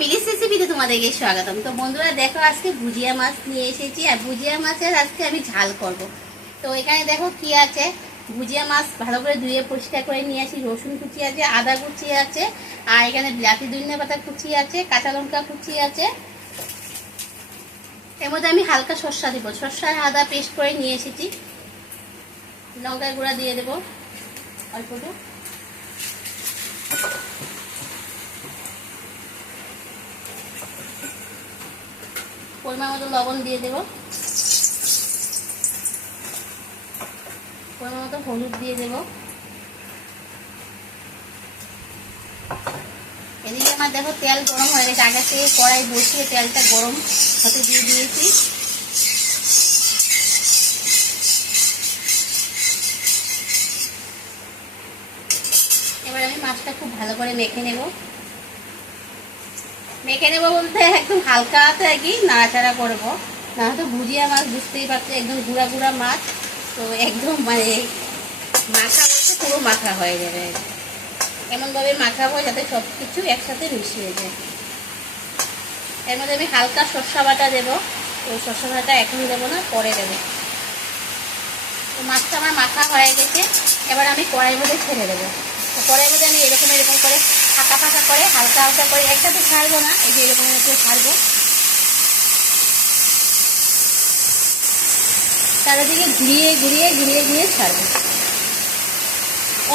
মিলিস রেসিপিতে তোমাদেরকে স্বাগতম। তো বন্ধুরা দেখো, আজকে ভুজিয়া মাছ নিয়ে এসেছি আর ভুজিয়া মাছের আজকে আমি ঝাল করব। তো এখানে দেখো কি আছে, ভুজিয়া মাছ ভালো করে ধুয়ে পরিষ্কার করে নিয়ে আসি। রসুন কুচি আছে, আদা কুচি আছে, আর এখানে বিলাতি ধনিয়া পাতা কুচি আছে, কাঁচা লঙ্কা কুচি আছে। এর মধ্যে আমি হালকা সর্ষা দিব, সর্ষা আদা পেস্ট করে নিয়ে এসেছি। লঙ্কার গুঁড়া দিয়ে দেবো অল্পটু, পরিমাণ মতো লবণ দিয়ে দেবো, পরিমাণ মতো হলুদ দিয়ে দেবো। এদিকে আমার দেখো তেল গরম হয়ে গেছে, আগে থেকে কড়াই বসিয়ে তেলটা গরম হতে দিয়ে দিয়েছি। এবার আমি মাছটা খুব ভালো করে মেখে নেব। বলতে একদম হালকা হাতে আর কি নাড়াচাড়া করবো, না হয়তো ভুজিয়া মাছ বুঝতেই পারছো একদম গুঁড়া গুঁড়া মাছ, তো একদম মানে মাখা বলতে পুরো মাখা হয়ে যাবে। এমনভাবে মাখাবো যাতে সব কিছু একসাথে মিশিয়ে যায়। এর মধ্যে আমি হালকা সর্ষা বাটা দেবো, তো সর্ষা বাটা এখন দেবো না, পরে দেবো। তো মাছটা আমার মাখা হয়ে গেছে, এবার আমি কড়াইয়ের মধ্যে ছেড়ে দেবো। তো কড়াইয়ের মধ্যে আমি এরকম করে ফাঁকা ফাঁকা করে হালকা হালকা করে, একসাথে ছাড়বো না, এই যে এরকম করে ছাড়বো। চারিদিকে ঘুরিয়ে ঘুরিয়ে ঘুরিয়ে ঘুরিয়ে ছাড়বো।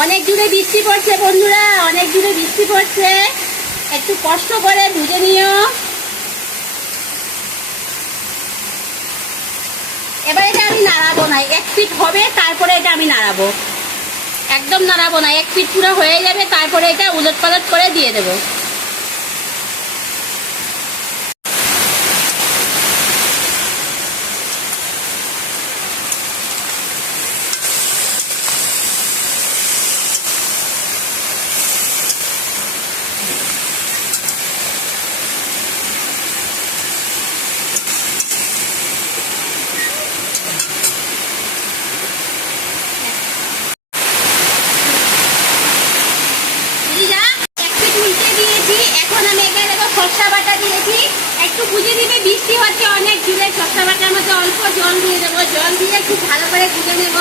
অনেক দূরে বৃষ্টি পড়ছে বন্ধুরা, অনেক দূরে বৃষ্টি পড়ছে, একটু কষ্ট করে বুঝে নিও। এবার এটা আমি নাড়াবো না, 1 ফিট হবে তারপরে এটা আমি নাড়াবো, একদম নাড়াবো না। 1 ফিট পুরো হয়ে যাবে, তারপরে এটা উলট পালট করে দিয়ে দেবো। এখন আমি এখানে দেখো সর্ষা বাটা দিয়েছি, একটু বুঝে দিবে, বৃষ্টি হচ্ছে অনেক জুড়ে। সর্ষা বাটার মধ্যে অল্প জল দিয়ে দেবো, জল দিয়ে একটু ভালো করে গুঁজে নেব।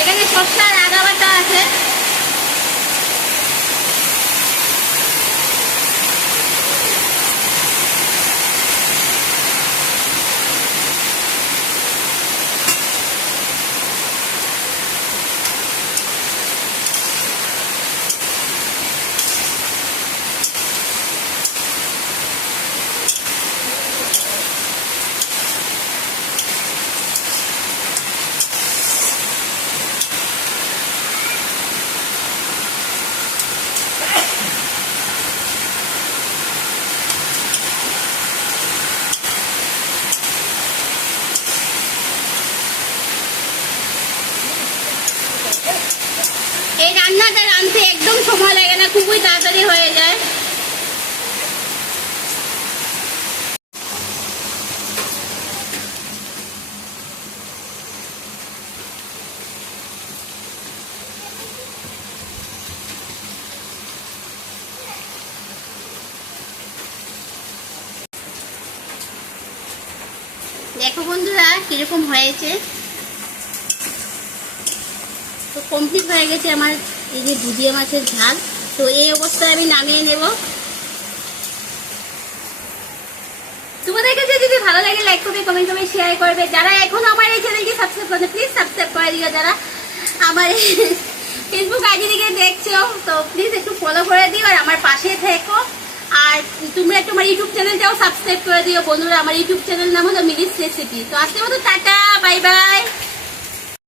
এখানে সর্ষা আর আদা বাটা আছে। এই রান্নাটা রাঁধতে একদম সময় লাগে না, খুবই তাড়াতাড়ি হয়ে যায়। দেখো বন্ধুরা কিরকম হয়েছে। তো কমপ্লিট হয়ে গেছে আমার এই যে ভুজিয়া মাছের ঝাল। তো এই অবস্থায় আমি নামিয়ে নেব। তোমাদের কাছে যদি ভালো লাগে লাইক করবে, কমেন্ট করবে, শেয়ার করবে। যারা এখন আমার এই চ্যানেলকে সাবস্ক্রাইব করবে প্লিজ সাবস্ক্রাইব করে দিও। যারা আমার ফেসবুক আইডি থেকে দেখছো তো প্লিজ একটু ফলো করে দিও আর আমার পাশে থেকো। আর তোমরা একটু আমার ইউটিউব চ্যানেলটাও সাবস্ক্রাইব করে দিও বন্ধুরা। আমার ইউটিউব চ্যানেল নাম হলো মিলিস রেসিপি। তো আজকের মতো টাটা, বাই বাই।